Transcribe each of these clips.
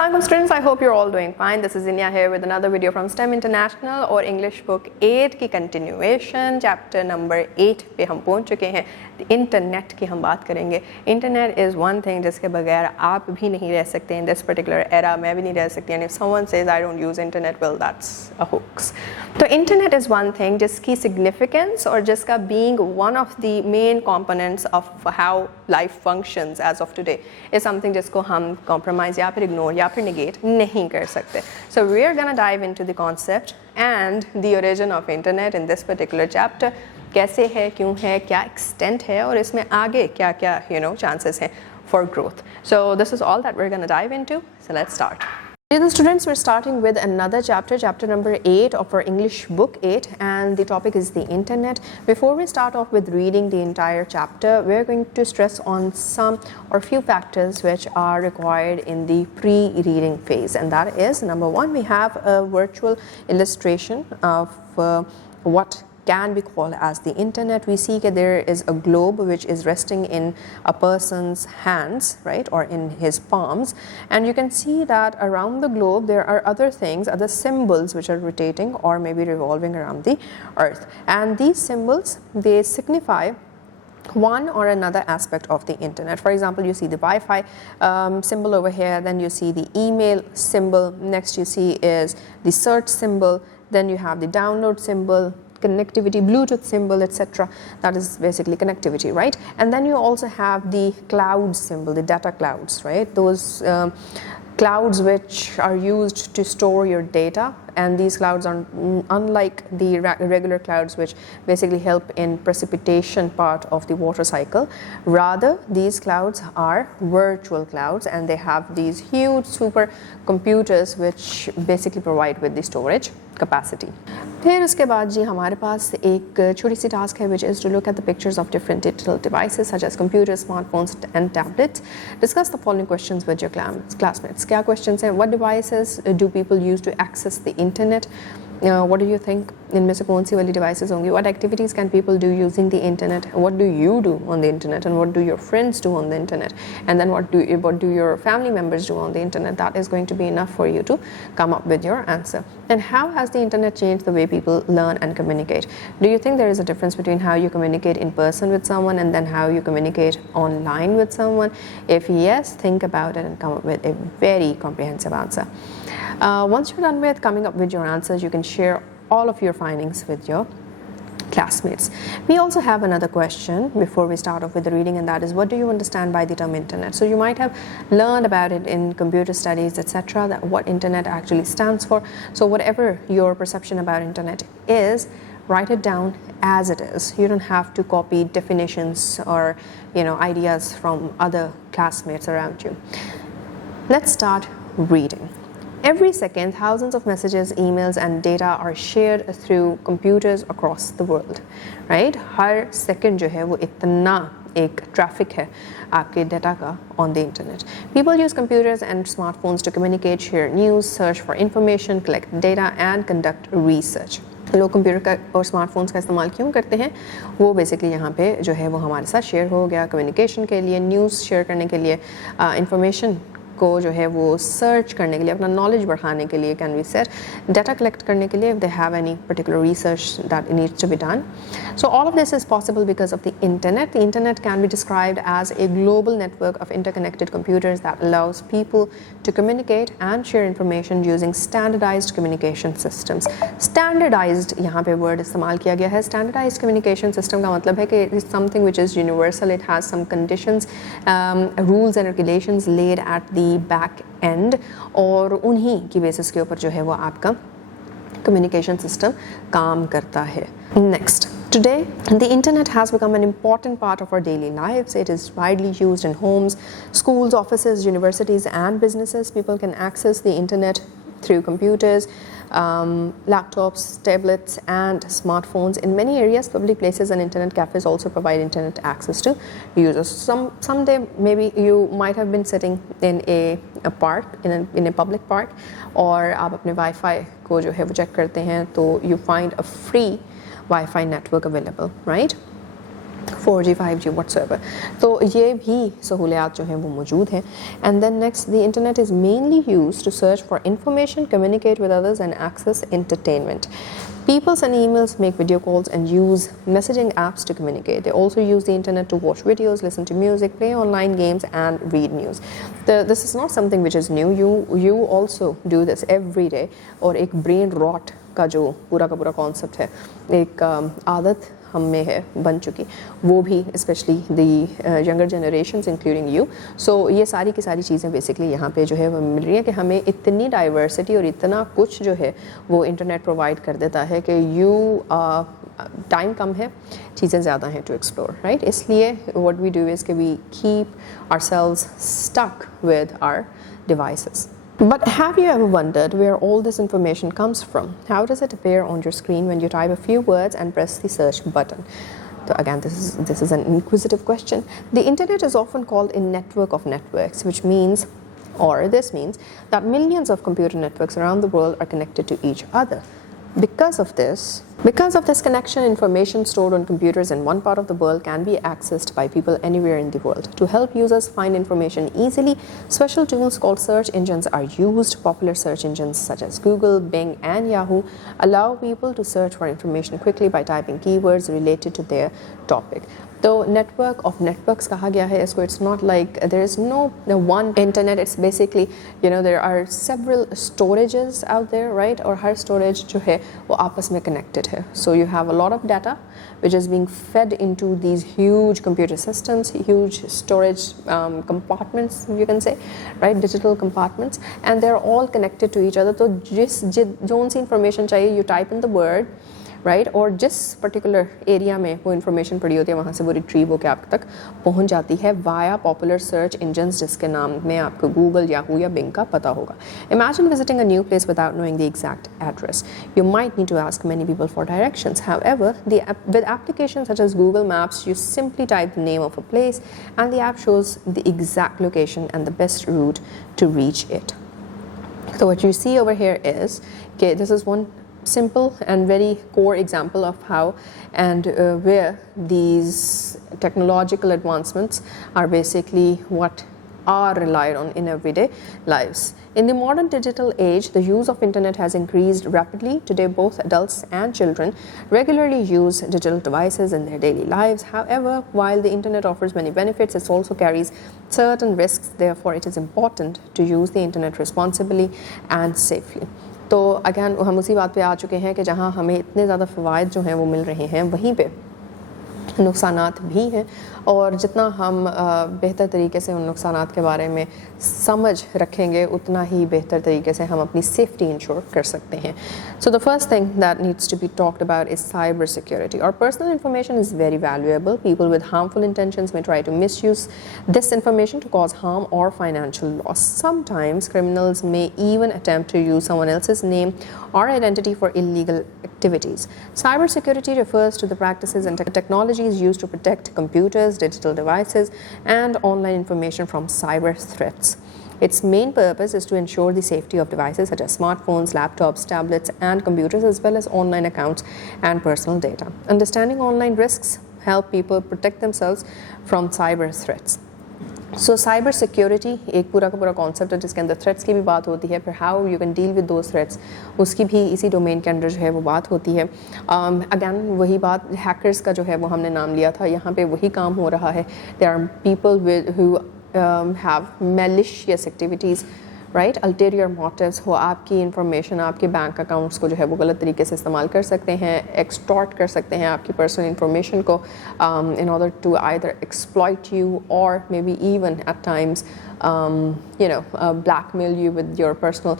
Assalamualaikum students, I hope you're all doing fine. This is Inya here with another video from STEM International और English book 8 की continuation chapter number 8 पे हम पहुंच चुके हैं. Internet की हम बात करेंगे. इंटरनेट is one thing जिसके बगैर आप भी नहीं रह सकते in this particular era. मैं भी नहीं रह सकती. And if someone says I don't use internet, well that's a hoax. तो इंटरनेट is one thing जिसकी significance और जिसका being one of the main components of how life functions as of today is something जिसको हम compromise या फिर ignore या फिर negate नहीं कर सकते. So we are gonna dive into the concept and the origin of internet in this particular chapter. कैसे है, क्यों है, क्या extent है और इसमें आगे क्या क्या chances हैं for growth. So this is all that we're gonna dive into. So let's start. Dear students, we're starting with another chapter, chapter number 8 of our English book 8, and the topic is the internet. Before we start off with reading the entire chapter, we're going to stress on some or few factors which are required in the pre-reading phase, and that is, number one, we have a virtual illustration of what can be called as the internet. We see that there is a globe which is resting in a person's hands, right, or in his palms, and you can see that around the globe there are other things, other symbols which are rotating or maybe revolving around the earth, and these symbols, they signify one or another aspect of the internet. For example, you see the Wi-Fi symbol over here, then you see the email symbol, next you see is the search symbol, then you have the download symbol, connectivity, Bluetooth symbol, etc. That is basically connectivity, right? And then you also have the cloud symbol, the data clouds, right? Those clouds which are used to store your data, and these clouds are unlike the regular clouds which basically help in precipitation part of the water cycle. Rather, these clouds are virtual clouds, and they have these huge super computers which basically provide with the storage capacity. फिर उसके बाद जी हमारे पास एक छोटी सी task है which is to look at the pictures of different digital devices such as computers, smartphones and tablets. Discuss the following questions with your classmates. क्या questions हैं? What devices do people use to access the internet? What do you think? इनमें से कौन सी वाली devices होंगी? What activities can people do using the internet? What do you do on the internet, and what do your friends do on the internet? And then what do your family members do on the internet? That is going to be enough for you to come up with your answer. And how has the internet changed the way people learn and communicate? Do you think there is a difference between how you communicate in person with someone and then how you communicate online with someone? If yes, think about it and come up with a very comprehensive answer. Once you're done with coming up with your answers, you can share all of your findings with your classmates. We also have another question before we start off with the reading, and that is, what do you understand by the term internet? So you might have learned about it in computer studies, etc., that what internet actually stands for. So whatever your perception about internet is, write it down as it is. You don't have to copy definitions or ideas from other classmates around you. Let's start reading. Every second, thousands of messages, emails and data are shared through computers across the world, right? Her second जो है वो इतना एक traffic है आपके data का on the internet. People use computers and smartphones to communicate, share news, search for information, collect data and conduct research. लोग computer का और स्मार्टफोन्स का इस्तेमाल क्यों करते हैं? वो बेसिकली यहाँ पे जो है वो हमारे साथ शेयर हो गया कम्युनिकेशन के लिए, न्यूज़ शेयर करने के लिए, इंफॉर्मेशन को जो है वो सर्च करने के लिए, अपना नॉलेज बढ़ाने के लिए, can we set data collect करने के लिए, if they have any particular research that needs to be done. So all of this is possible because of the internet. The internet can be described as a global network of interconnected computers that allows people to communicate and share information using standardized communication systems. Standardized यहाँ पे word इस्तेमाल किया गया है. Standardized communication system का मतलब है कि it's something which is universal. It has some conditions, rules and regulations laid at the back end, और उन्हीं की बेसिस के ऊपर जो है वो आपका communication system काम करता है. Next, today the internet has become an important part of our daily lives. It is widely used in homes, schools, offices, universities and businesses. People can access the internet through computers, laptops, tablets and smartphones. In many areas, public places and internet cafes also provide internet access to users. Someday maybe you might have been sitting in a park, in a public park, और आप अपने Wi-Fi को जो है वो check करते हैं तो you find a free Wi-Fi network available, right? 4G 5G whatsoever. तो ये भी सहूलियात जो हैं वो मौजूद हैं. And then next, the internet is mainly used to search for information, communicate with others and access entertainment. People send emails, make video calls and use messaging apps to communicate. They also use the internet to watch videos, listen to music, play online games and read news. This is not something which is new. You also do this every day. और एक brain rot का जो पूरा का पूरा concept है, एक आदत हम में है बन चुकी, वो भी specially the younger generations including you. So ये सारी की सारी चीज़ें बेसिकली यहाँ पे जो है वो मिल रही हैं कि हमें इतनी डाइवर्सिटी और इतना कुछ जो है वो इंटरनेट प्रोवाइड कर देता है कि टाइम कम है, चीज़ें ज़्यादा हैं टू एक्सप्लोर, राइट. इसलिए व्हाट वी डू इज़ कि we keep ourselves stuck with our devices. But have you ever wondered where all this information comes from? How does it appear on your screen when you type a few words and press the search button? So again, this is an inquisitive question. The internet is often called a network of networks, which means, or this means, that millions of computer networks around the world are connected to each other. Because of this connection, information stored on computers in one part of the world can be accessed by people anywhere in the world. To help users find information easily, special tools called search engines are used. Popular search engines such as Google, Bing, and Yahoo allow people to search for information quickly by typing keywords related to their topic. तो network of networks कहा गया है इसको. It's not like there is no one internet. It's basically, there are several storages out there, right? और हर storage जो है वो आपस में connected है. So you have a lot of data which is being fed into these huge computer systems, huge storage compartments, you can say, right? Digital compartments, and they're all connected to each other. तो जो सी information चाहिए, you type in the word, right, और जिस particular area में वो information पड़ी होती है वहाँ से वो रिट्रीव होकर आप तक पहुँच जाती है वाया पॉपुलर सर्च इंजन्स जिसके नाम में आपको गूगल, याहू या बिंग का पता होगा. Imagine visiting a new place without knowing the exact address. You might need to ask many people for directions. However, with applications such as Google Maps, you simply type the name of a place and the app shows the exact location and the best route to reach it. So what you see over here is, okay, this is one simple and very core example of how and where these technological advancements are basically what are relied on in everyday lives. In the modern digital age, the use of internet has increased rapidly. Today, both adults and children regularly use digital devices in their daily lives. However, while the internet offers many benefits, it also carries certain risks. Therefore, it is important to use the internet responsibly and safely. तो again हम उसी बात पे आ चुके हैं कि जहाँ हमें इतने ज़्यादा फ़वाइद जो हैं वो मिल रहे हैं, वहीं पे नुकसानात भी हैं. और जितना हम बेहतर तरीके से उन नुकसानात के बारे में समझ रखेंगे, उतना ही बेहतर तरीके से हम अपनी सेफ्टी इंश्योर कर सकते हैं. So the first thing that needs to be talked about is cyber security. और personal information is very valuable. People with harmful intentions may try to misuse this information to cause harm or financial loss. Sometimes criminals may even attempt to use someone else's name or identity for illegal activities. Cybersecurity refers to the practices and technologies used to protect computers, digital devices, and online information from cyber threats. Its main purpose is to ensure the safety of devices such as smartphones, laptops, tablets, and computers, as well as online accounts and personal data. Understanding online risks help people protect themselves from cyber threats. So cyber security एक पूरा का पूरा concept है जिसके अंदर threats की भी बात होती है, फिर how you can deal with those threats उसकी भी इसी डोमेन के अंदर जो है वो बात होती है. अगैन वही बात, हैकर्स का जो है वो हमने नाम लिया था, यहाँ पे वही काम हो रहा है. There are people with who have malicious activities, right, ulterior motives. हो आपकी इंफॉर्मेशन, आपके बैंक अकाउंट्स को जो है वो गलत तरीके से इस्तेमाल कर सकते हैं, एक्सटॉर्ट कर सकते हैं आपकी पर्सनल इंफॉर्मेशन को in order to either exploit you or may be even at times blackmail you with your personal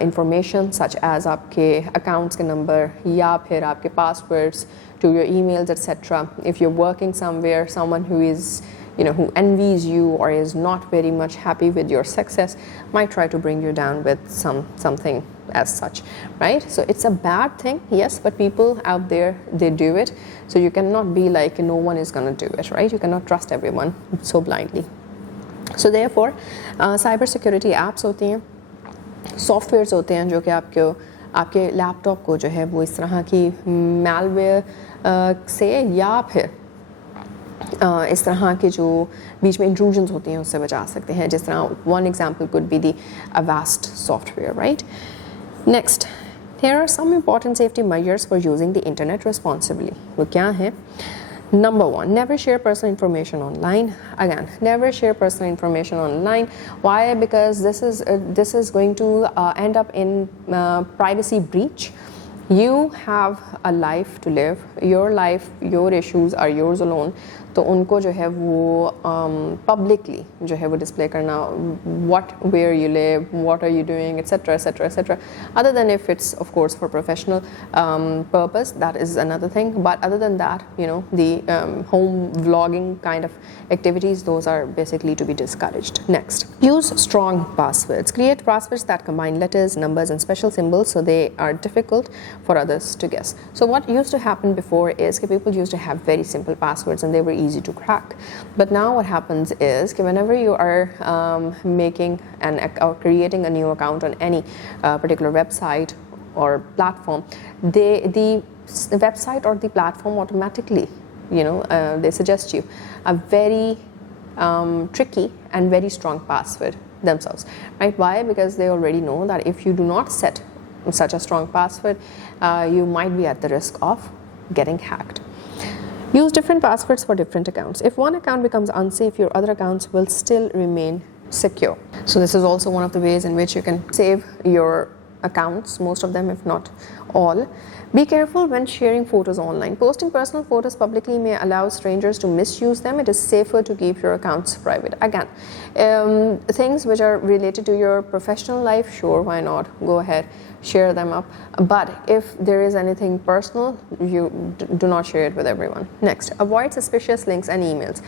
information such as आपके accounts के नंबर या फिर आपके passwords to your emails etc. If you're working somewhere, someone who is who envies you or is not very much happy with your success might try to bring you down with something as such, right? So it's a bad thing, yes, but people out there, they do it. So you cannot be like no one is going to do it, right? You cannot trust everyone so blindly. So therefore cyber security apps होती हैं, softwares होते हैं जो कि आपके laptop को जो है वो इस तरह की malware से या फिर इस तरह के जो बीच में इंट्रूजन्स होती हैं उससे बचा सकते हैं, जिस तरह one example could be the Avast software, right. Next, here are some important safety measures for using the internet responsibly. वो क्या है? Number 1, never share personal information online. Again, never share personal information online. Why? Because this is going to end up in privacy breach. You have a life to live. Your life, your issues are yours alone. तो उनको जो है वो publicly जो है वो display करना, what, where you live, what are you doing, etc, etc, etc. Other than if it's of course for professional purpose, that is another thing. But other than that, you know, the home vlogging kind of activities, those are basically to be discouraged. Next, use strong passwords. Create passwords that combine letters, numbers, and special symbols so they are difficult for others to guess. So what used to happen before is that people used to have very simple passwords and they were easy to crack. But now what happens is that whenever you are making or creating a new account on any particular website or platform, the website or the platform automatically, you know, they suggest you a very tricky and very strong password themselves, right? Why? Because they already know that if you do not set such a strong password, you might be at the risk of getting hacked. Use different passwords for different accounts. If one account becomes unsafe, your other accounts will still remain secure. So this is also one of the ways in which you can save your accounts, most of them if not all. Be careful when sharing photos online. Posting personal photos publicly may allow strangers to misuse them. It is safer to keep your accounts private. Again, things which are related to your professional life, sure, why not? Go ahead, share them up. But if there is anything personal, you do not share it with everyone. Next, avoid suspicious links and emails.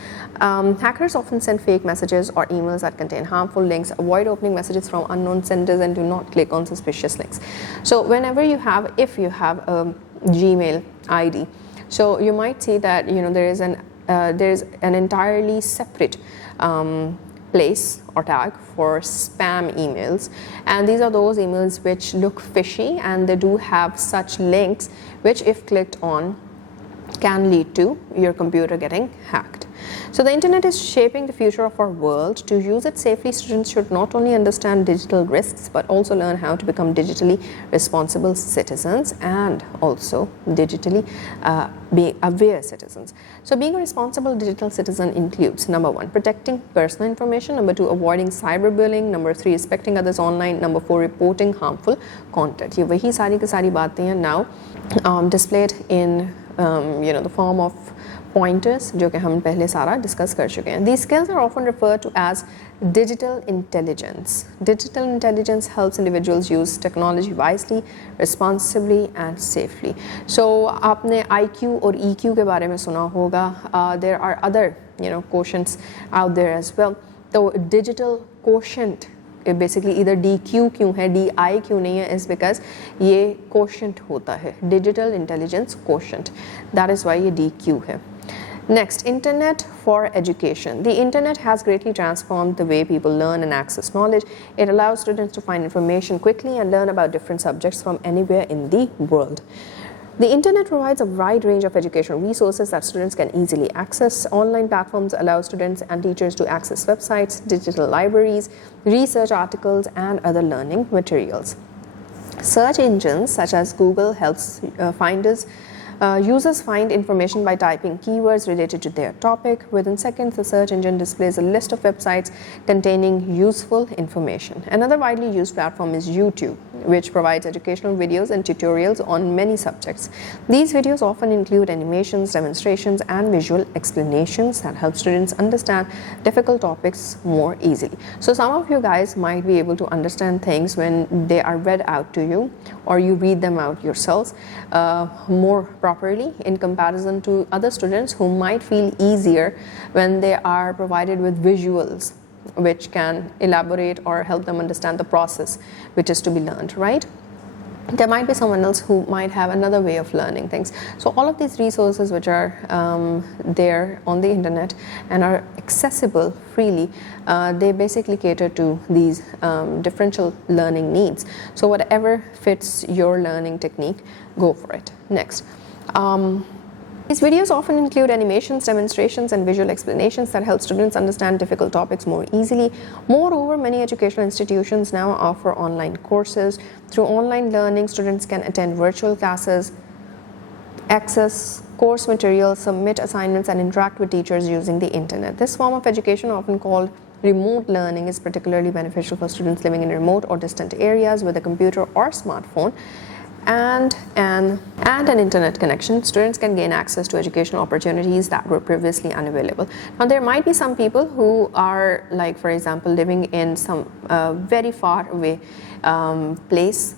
Hackers often send fake messages or emails that contain harmful links. Avoid opening messages from unknown senders and do not click on suspicious links. So whenever you have, if you have a Gmail ID, so you might see that, you know, there is an entirely separate place or tag for spam emails, and these are those emails which look fishy and they do have such links which, if clicked on, can lead to your computer getting hacked. So the internet is shaping the future of our world. To use it safely, students should not only understand digital risks but also learn how to become digitally responsible citizens and also digitally be aware citizens. So being a responsible digital citizen includes, number 1, protecting personal information, number 2, avoiding cyberbullying, number 3, respecting others online, number 4, reporting harmful content. ये वही सारी की सारी बातें हैं now displayed in you know, the form of pointers जो कि हम पहले सारा discuss कर चुके हैं. These skills are often referred to as digital intelligence. Digital intelligence helps individuals use technology wisely, responsibly and safely. So आपने IQ और EQ के बारे में सुना होगा. There are other, you know, quotients out there as well. तो digital quotient basically इधर DQ क्यों है, DI क्यों नहीं है, इज़ बिकॉज ये क्वोशंट होता है, digital intelligence quotient, that is why ये DQ है. Next, internet for education. The internet has greatly transformed the way people learn and access knowledge. It allows students to find information quickly and learn about different subjects from anywhere in the world. The internet provides a wide range of educational resources that students can easily access. Online platforms allow students and teachers to access websites, digital libraries, research articles, and other learning materials. Search engines such as Google helps users find information by typing keywords related to their topic. Within seconds, the search engine displays a list of websites containing useful information. Another widely used platform is YouTube, which provides educational videos and tutorials on many subjects. These videos often include animations, demonstrations, and visual explanations that help students understand difficult topics more easily. So some of you guys might be able to understand things when they are read out to you, or you read them out yourselves more properly in comparison to other students who might feel easier when they are provided with visuals which can elaborate or help them understand the process which is to be learned, right? There might be someone else who might have another way of learning things. So all of these resources which are there on the internet and are accessible freely, they basically cater to these differential learning needs. So whatever fits your learning technique, go for it. Next, These videos often include animations, demonstrations, and visual explanations that help students understand difficult topics more easily. Moreover, many educational institutions now offer online courses. Through online learning, students can attend virtual classes, access course materials, submit assignments, and interact with teachers using the internet. This form of education, often called remote learning, is particularly beneficial for students living in remote or distant areas with a computer or smartphone and an internet connection. Students can gain access to educational opportunities that were previously unavailable. Now, there might be some people who are, like, for example, living in some very far away place,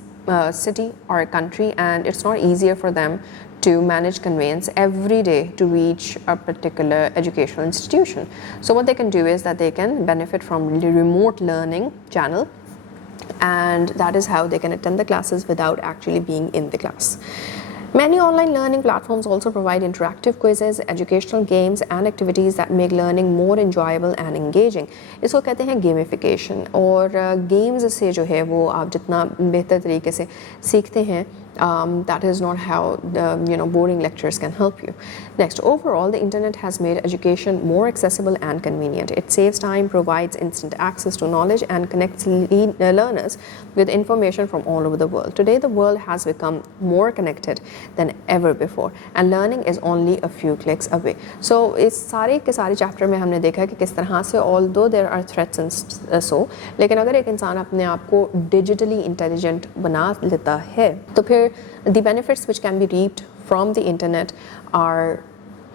city or a country, and it's not easier for them to manage conveyance every day to reach a particular educational institution. So what they can do is that they can benefit from the remote learning channel, and that is how they can attend the classes without actually being in the class. Many online learning platforms also provide interactive quizzes, educational games and activities that make learning more enjoyable and engaging. इसको कहते हैं gamification, और games से जो है वो आप जितना बेहतर तरीके से सीखते हैं, that is not how boring lectures can help you. Next, overall, the internet has made education more accessible and convenient. It saves time, provides instant access to knowledge, and connects learners with information from all over the world. Today, the world has become more connected than ever before, and learning is only a few clicks away. So, इस सारे के सारे chapter में हमने देखा कि किस तरह से, although there are threats and so, लेकिन अगर एक इंसान अपने आप को digitally intelligent बना लेता है, तो फिर the benefits which can be reaped from the internet are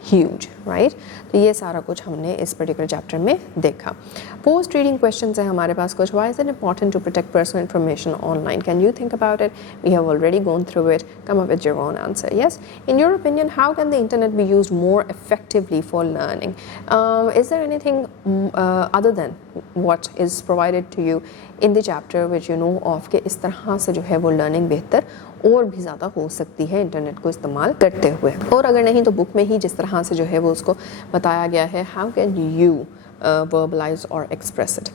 huge, right? तो ये सारा कुछ हमने इस particular chapter में देखा. Post reading questions है हमारे पास कुछ. Why is it important to protect personal information online? Can you think about it? We have already gone through it. Come up with your own answer. Yes. In your opinion, how can the internet be used more effectively for learning? Is there anything other than what is provided to you in the chapter which you know of कि इस तरह से जो है वो learning बेहतर और भी ज़्यादा हो सकती है इंटरनेट को इस्तेमाल करते हुए? और अगर नहीं तो बुक में ही जिस तरह से जो है वो उसको बताया गया है, how can you verbalize or express it?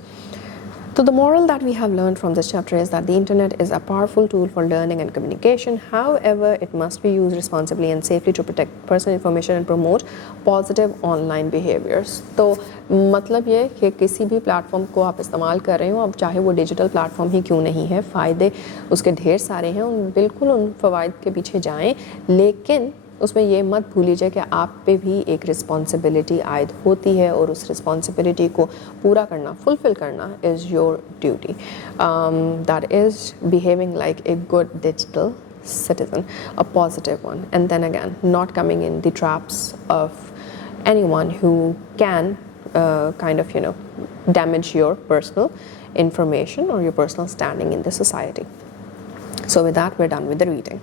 So the moral that we have learned from this chapter is that the internet is a powerful tool for learning and communication. However, it must be used responsibly and safely to protect personal information and promote positive online behaviors. तो मतलब ये कि किसी भी platform को आप इस्तेमाल कर रहे हो, अब चाहे वो डिजिटल प्लेटफॉर्म ही क्यों नहीं है, फ़ायदे उसके ढेर सारे हैं, बिल्कुल उन फ़वाइद के पीछे जाएं, लेकिन उसमें ये मत भूल लीजिए कि आप पे भी एक रिस्पॉन्सिबिलिटी आयद होती है, और उस रिस्पॉन्सिबिलिटी को पूरा करना, फुलफिल करना is your duty. That is behaving like a good digital citizen, a positive one, and then again not coming in the traps of anyone who can kind of damage your personal information or your personal standing in the society. So with that, we're done with the reading.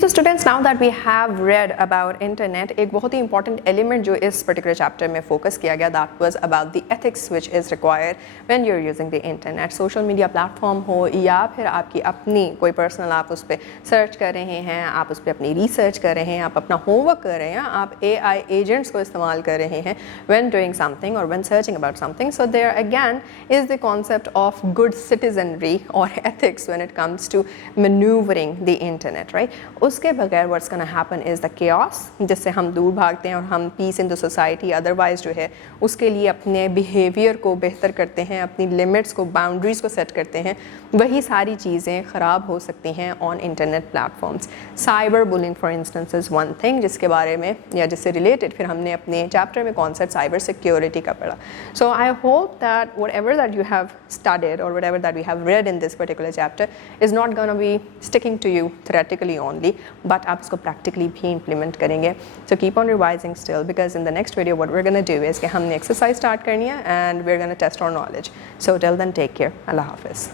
तो students, now that we have read about internet, एक बहुत ही important element जो इस particular chapter में focus किया गया, that was about the ethics which is required when you are using the internet. Social media platform हो या फिर आपकी अपनी कोई पर्सनल, आप उस पर सर्च कर रहे हैं, आप उस पर अपनी रिसर्च कर रहे हैं, आप अपना होमवर्क कर रहे हैं, आप AI एजेंट्स को इस्तेमाल कर रहे हैं व्हेन डूइंग समथिंग और when searching about something. So there again is the concept of good citizenry और ethics when it comes to manoeuvring the internet, right? उसके बगैर what's gonna happen is the chaos, जिससे हम दूर भागते हैं और हम peace in the society otherwise जो है उसके लिए अपने बिहेवियर को बेहतर करते हैं, अपनी लिमिट्स को, बाउंड्रीज़ को सेट करते हैं. वही सारी चीज़ें ख़राब हो सकती हैं on internet platforms. Cyber bullying for instance is one thing, जिसके बारे में या जिससे रिलेटेड फिर हमने अपने चैप्टर में कॉन्सेप्ट साइबर सिक्योरिटी का पढ़ा. So I hope that whatever that you have studied और whatever that we have read in this particular chapter is not gonna be sticking to you theoretically only, but आप इसको practically भी implement करेंगे. So keep on revising still, because in the next video what we are gonna do is कि हमने exercise start करनी है and we are gonna test our knowledge. So till then take care. Allah हाफिज़.